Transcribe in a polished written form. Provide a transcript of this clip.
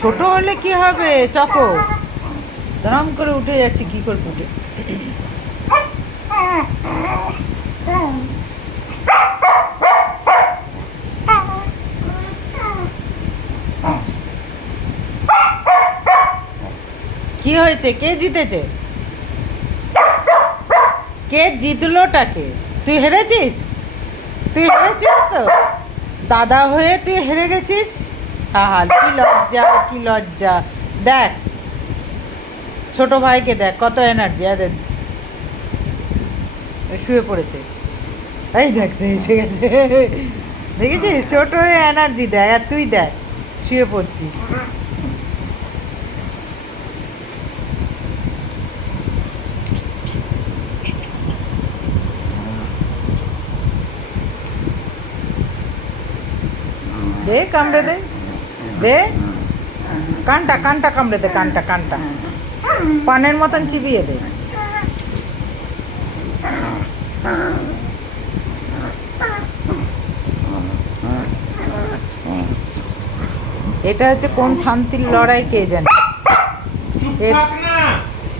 ছোট হলে কি হবে চকো, দরম করে উঠে যাচ্ছে কি করে উঠে। কি হয়েছে, কে জিতেছে? কে জিতলোটাকে? তুই হেরেছিস? তুই হেরেছিস তো, দাদা হয়ে তুই হেরে গেছিস। হা, কি লজ্জা, কি লজ্জা। দেখ ছোট ভাইকে, দেখ কত এনার্জি। শুয়ে পড়েছে, এই দেখতে এসে গেছে। দেখেছিস, ছোট হয়ে এনার্জি দেয়, আর তুই দেখ শুয়ে পড়ছিস। দে কামড়ে দে, দে কানটা কানটা কামড়ে দে, কানটা কানটা পানের মতন চিবিয়ে দে। এটা হচ্ছে কোন শান্তির লড়াই কে জানে। চুপ থাক না।